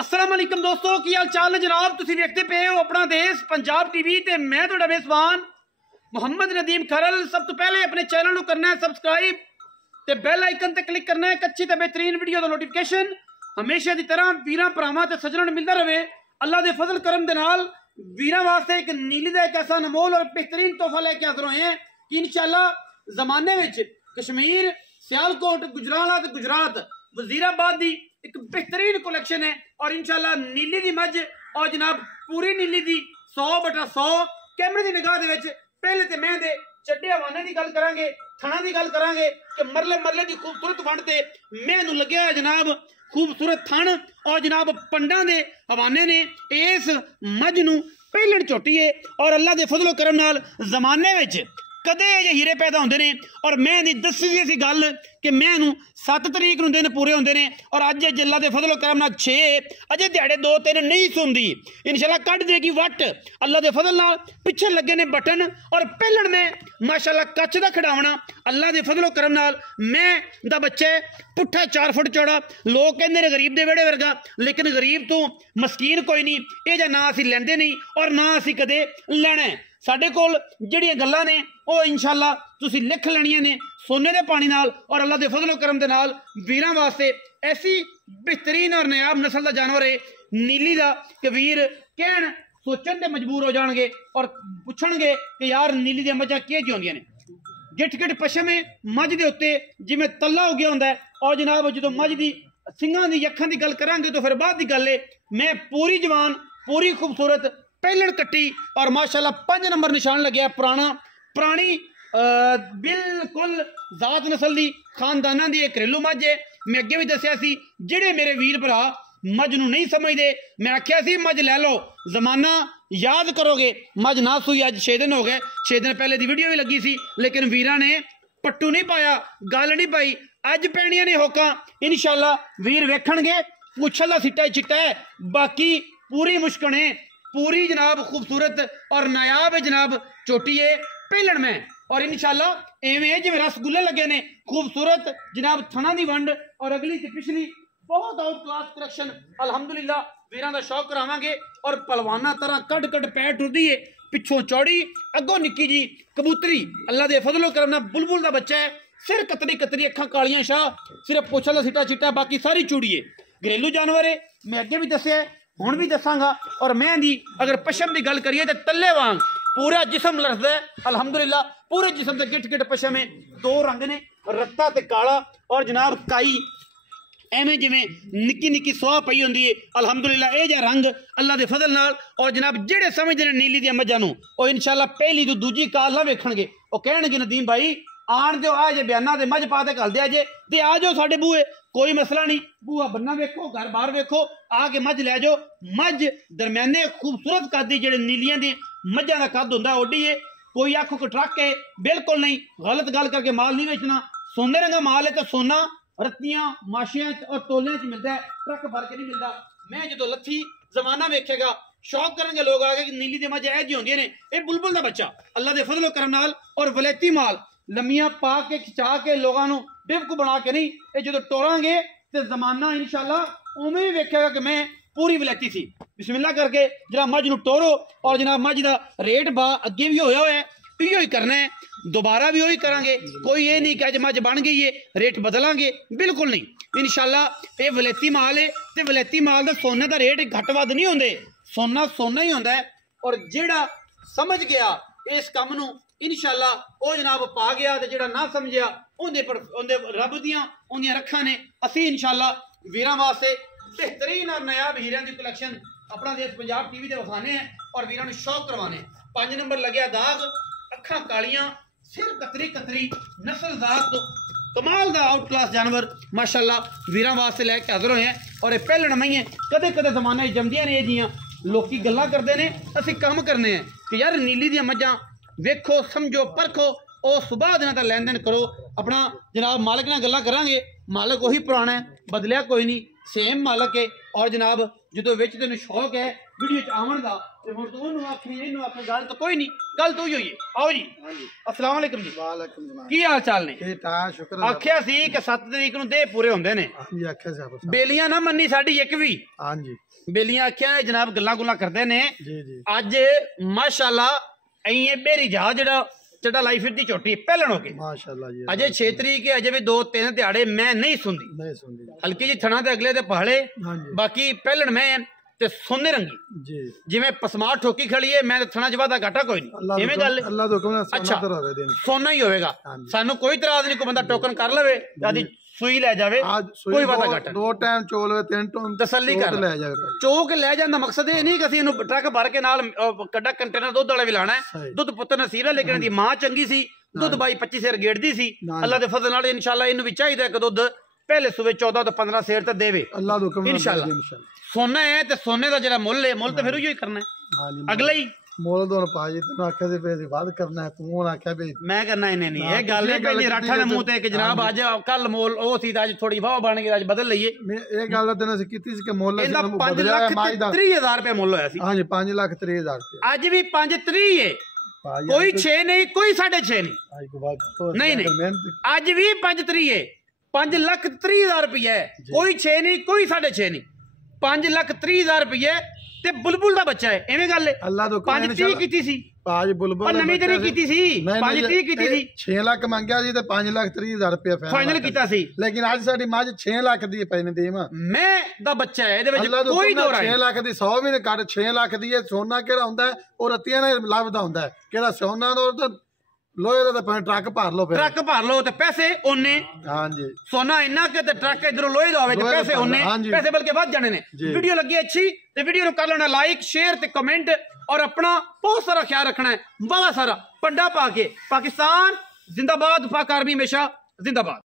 अस्सलाम वालेकुम दोस्तों, की हाल चाल है जनाब। तुसीं वेखदे पे हो अपना देश पंजाब टीवी ते मैं तुहाडा मेज़बान मुहम्मद नदीम खरल। सब तो पहले अपने चैनल को करना है सबसक्राइब ते बेल आइकन ते क्लिक करना है एक अच्छी ते बेहतरीन वीडियो का नोटिफिकेशन हमेशा की तरह वीरां भरावां ते सज्जणां नूं मिलदा रहे। अल्लाह दे फजल करम दे नाल वीरां वास्ते एक नीली दा एक ऐसा अनमोल और बेहतरीन तोहफा लेके हाज़र होए हैं कि इंशाअल्लाह ज़माने विच कश्मीर, सियालकोट, गुजराला ते गुजरात, वजीराबाद दी एक बेहतरीन कलैक्शन है। और इंशाअल्लाह नीली दी मज और जनाब पूरी नीली दी 100/100 कैमरे की निगाह दे विच पहले ते मैं दे चड्डे हवाने की गल करांगे, थणा की गल करांगे कि मरले मरले की खूबसूरत वंड ते मैं नूं लग्या है जनाब खूबसूरत थण और जनाब पंडा दे हवाने ने इस मज नूं पहलण झोटी है। और अल्लाह दे फजलो करम नाल जमाने विच कदे जे हीरे पैदा होंदे ने। और मैं दी दसी दी सी गल कि मैं 7 तरीक नूं दिन पूरे होंदे ने और अज अल्लाह दे फजलो करम नाल 6 अजे दिहाड़े 2-3 नहीं सुनदी। इंशाअल्लाह कट देगी वट अल्लाह दे फजल नाल। पिछे लगे ने बटन और पहलण में माशाअल्लाह कच दा खिडावना अल्लाह दे फजलो करम नाल। मैं दा बच्चा पुट्ठा 4 फुट चौड़ा। लोग कहंदे ने गरीब दे वेड़े वर्गा, लेकिन गरीब तो मस्कीन कोई नहीं। ये जा ना असीं लैंदे नहीं और ना असीं कदे लैणा है। साडे कोल जिहड़ियां गल्लां ने वो इंशाअल्लाह तुसीं लिख लैणियां ने सोने दे पानी नाल। और अल्लाह दे फजलो करम दे नाल वीरां वास्ते ऐसी बेहतरीन और नायाब नस्ल का जानवर है नीली दा कि वीर कहण सोचण ते मजबूर हो जाणगे और पुछणगे कि यार नीली दी मझां किह जी होंदियां ने। गिट गिट पशम मझ दे उत्ते जिवें तल्ला हो गया हुंदा है। और जनाब जदों मझ दी सिंगां दी अखां दी गल करांगे तो फिर बाद दी गल है। मैं पूरी जवान पूरी खूबसूरत पहलण कट्टी और माशाअल्लाह 5 नंबर निशान लग्या पुरानी बिल्कुल जात नस्ल दी खानदाना दी एक घरेलू मझ है। मैं अगे भी दसिया सी जिहड़े मेरे वीर भरा मझ नूं नहीं समझदे, मैं आख्या सी मझ लै लो, जमाना याद करोगे। मझ ना सूई अज 6 दिन हो गए, 6 दिन पहले दी वीडियो भी लगी सी, लेकिन वीरां ने पट्टू नहीं पाया, गल नहीं पाई। अज पैणियां ने होकां इंशाअल्लाह वीर वेखणगे। पुछल दा सिट्टा चिट्टा है, बाकी पूरी मुश्कन है, पूरी जनाब खूबसूरत और नायाब है जनाब चोटी है पहलण में। और इंशाअल्लाह एवें जिवें रसगुल्ले लगे ने खूबसूरत जनाब थणा दी वंड और अगली ते पिछली बहुत आउट क्लास कलेक्शन अलहमदुलिल्लाह वीरां दा शौक करावांगे। और पलवाना तरह कट कट पैर टुरदी है, पिछों चौड़ी अगों निक्की जी कबूतरी अल्लाह दे फजलो करम नाल बुलबुल दा बच्चा है। सिर कतरी कतरी अखां कालियां शाह, सिर्फ पुछल दा सिट्टा चिट्टा, बाकी सारी चूड़ी है। घरेलू जानवर है, मैं अगे भी दस्सिया हुण भी दसांगा। और मैं दी अगर पशम की गल करिए तो तल्ले वांग पूरा जिसम लरसदा है अलहमदुलिल्लाह। पूरे जिसम से गिट गिट पशम है, 2 रंग ने रत्ता ते काला और जनाब काई एवें जिवें निक्की निक्की सुआह पई होंदी है अलहमदुलिल्लाह। ये जा रंग अल्लाह दे फजल नाल। और जनाब जेड़े समझदे ने नीली दी मझां नूं ओ इंशाअल्लाह पहली तो दूजी काल ना वेखणगे। ओ कहणगे नदीम भाई आण दिओ, आ जे बयाना ते मझ पा ते घल दे जे ते आ जाओ साडे बूहे, कोई मसला नहीं। बूहा बन्ना वेखो, घर बाहर वेखो, आके मझ लै जाओ। मझ दरम्याने खूबसूरत कद दी जेड़े नीलियां दी मझां दा कद हुंदा ओडी है। कोई आखो कि ट्रक है, बिल्कुल नहीं, गलत गल करके माल नहीं बेचना। सोने रंगा माल है तो सोना रत्तियां माशियां और तोलियां च मिलता है, ट्रक भर के नहीं मिलता। मैं जो लत्थी जमाना वेखेगा शौक करेंगे लोग आगे कि नीली दी मझ ऐ जी होंदियां ने। ये बुलबुल दा बच्चा अल्लाह दे फजलो करम नाल और वलैती माल लम्मियां पा के खिचा के लोगों को बेवकूफ बना के नहीं। ये जो टोरांगे तो जमाना इंशाअल्लाह उमें भी वेखेगा कि मैं पूरी वलैती सी। बिस्मिल्लाह करके जनाब मझ नूं टोरो और जनाब मझ दा रेट बा अगे भी होया होया है, इहो ही करना है, दोबारा भी वही करांगे। कोई ये नहीं कि अज मझ बन गई है रेट बदलांगे, बिल्कुल नहीं। इंशाअल्लाह ये वलैती माल है तो वलैती माल का सोने का रेट घट वध नहीं होंदे, सोना सोना ही होंदा है। और जेड़ा समझ गया इस काम नूं इंशाअल्लाह वो जनाब पा गया, तो जेड़ा ना समझिया उहदे पर उहदे रब दियां उहदियां रखां ने। असीं इंशाअल्लाह वीरां वास्ते बेहतरीन और नायाब हीरियां दी कलैक्शन अपना देश पंजाब टीवी ते विखाने हैं और वीरां नूं शौक करवाने। 5 नंबर लग्या दाग, अखां कालियां, सिर कतरी कतरी, नस्ल जात तो कमाल दा आउट क्लास जानवर माशाअल्लाह वीरां वास्ते लैके हाज़र होए हैं। और ये पहलण मईए कदे कदे जमाने जमदियां ने जियां लोग गल्लां करते हैं, असीं काम करने हैं कि यार नीली दियां मझां वेखो समझो परखो। और सुबह दिन का लैन देन करो अपना जनाब मालिक नाल गल्लां करांगे। मालक वही पुराना है, बदलिया कोई नहीं, सेम मालक है। और जनाब जो विच तेन शौक है वीडियो च आवन दा ते हुण तू ओनू आखी इनू आखी, गल तो कोई नहीं, गल तो ही होई है। आओ जी, अस्सलाम वालेकुम जी। वालेकुम सलाम। की हाल चाल ने? ठीक ठाक, शुक्र। आखिया सी कि 7 तरीक नूं दे पूरे होंदे ने। हां जी, आख्या सी आप। बेलियां ना मन्नी साडी एक भी। हां जी, बेलियां आखिया जनाब गल्लां गुल्लां करदे ने। जी जी। अज माशाअल्लाह अई बेरी जहाज जेड़ा चढ़ा लाई फिरदी चोटी पहलन हो गई माशाअल्लाह जी। अजे 6 तरीक है, अजे भी 2-3 दिहाड़े मैं नहीं सुनदी, नहीं सुनदी। हल्की जी थना ते अगले ते पहाड़े। हां जी, बाकी पहलन मैं ते सोने रंगी जी। जिवें पसमार ठोकी खड़ी है, मैं थना जवा दा घाटा कोई नहीं। इवें गल अल्लाह दा हुक्म है, सोना अच्छा, तो रहे दिन सोना ही होवेगा। हां जी। सानू कोई तरह नहीं, कोई बंदा टोकन कर लवे आदि सुई ले जावे, आज कोई वादा घाटा दो टाइम चोल वे, 3 टन तसल्ली कर ले जावे। चौक ले जाने का मकसद ये नहीं कि ਅਸੀਂ ਇਹਨੂੰ ट्रक भर के नाल कड्डा कंटेनर दुੱਧ वाला भी लाना है। सही। दुੱਧ पुੱਤਰ नसीब है, लेकिन ਇਹਦੀ ਮਾਂ ਚੰਗੀ ਸੀ, ਦੁੱਧ ਬਾਈ 25 ਸੇਰ ਗੇੜਦੀ ਸੀ। ਅੱਲਾ ਦੇ ਫਜ਼ਲ ਨਾਲ ਇਨਸ਼ਾਅੱਲਾ ਇਹਨੂੰ ਵੀ ਚਾਹੀਦਾ ਕਿ ਦੁੱਧ ਪਹਿਲੇ ਸੂਬੇ 14 ਤੋਂ 15 ਸੇਰ ਤੇ ਦੇਵੇ अल्लाह दा हुक्म है इंशाअल्लाह। सोना है ते सोने का ਜਿਹੜਾ ਮੁੱਲ ਹੈ, ਮੁੱਲ ਤੇ ਫਿਰ ਉਹੀ ਹੀ ਕਰਨਾ ਹੈ। हां जी, ਅਗਲਾ ਹੀ मोल दोन पाजी तने आख्या से पे बात करना है, तू आख्या भी ਮੈਂ ਕਰਨਾ ਇਹਨੇ ਨਹੀਂ। ਇਹ ਗੱਲ ਨਹੀਂ ਪੈਂਦੀ ਰਾਠਾਂ ਦੇ ਮੂੰਹ ਤੇ ਕਿ ਜਨਾਬ ਅੱਜ ਕੱਲ ਮੋਲ ਉਹ ਸੀ ਤਾਂ ਅੱਜ ਥੋੜੀ ਵਾਹ ਬਣ ਗਈ, ਅੱਜ ਬਦਲ ਲਈਏ। मैं एक गल तने से कीती सी कि मोल ਇਹਦਾ 5,30,000 ਰੁਪਏ ਮੁੱਲ ਹੋਇਆ ਸੀ। हां जी, 5,30,000 रुपए। ਅੱਜ ਵੀ 5.30 ਹੈ, ਕੋਈ 6 नहीं, कोई 6.5 नहीं। आज को बात तो नहीं नहीं, मेहनत ਅੱਜ ਵੀ 5.30 है, 5,30,000 रुपया है, कोई 6 नहीं, कोई 6.5 नहीं, 5,30,000 रुपये ते बुलबुल दा बच्चा है। एवें गल है। अल्लाह तो 5.30 कीती सी, आज बुलबुल पर नवीं तरी कीती सी, 5.30 कीती सी। 6 लाख मंगया सी ते 5,30,000 रुपया फाइनल कीता सी। लेकिन आज साडी मझ 6 लाख दी पैने देम मैं दा बच्चा है, ਇਹਦੇ अल्लाह ਵਿੱਚ तो ਕੋਈ ਦੋ ਰਾਏ 6 लाख दी 100 भी ने ਕੱਟ 6 लाख दी है। सोना केड़ा ਹੁੰਦਾ है और रत्तियां ने ਲੱਭਦਾ ਹੁੰਦਾ है, केड़ा सोना तो लोहे ਦਾ ਤਾਂ ट्रक भर लो फिर। ट्रक भर लो ते पैसे ओने। हां जी, सोना इन्ना के ते ट्रक इधरों लोहे दा होवे ते पैसे ओने, पैसे बल्कि वध जाने ने। वीडियो लगी अच्छी ते वीडियो ਨੂੰ कर लेना लाइक, शेयर ते कमेंट, और अपना बहुत सारा ख्याल रखना है, बहुत सारा पंडा पा के। पाकिस्तान जिंदाबाद, पाक आर्मी हमेशा जिंदाबाद।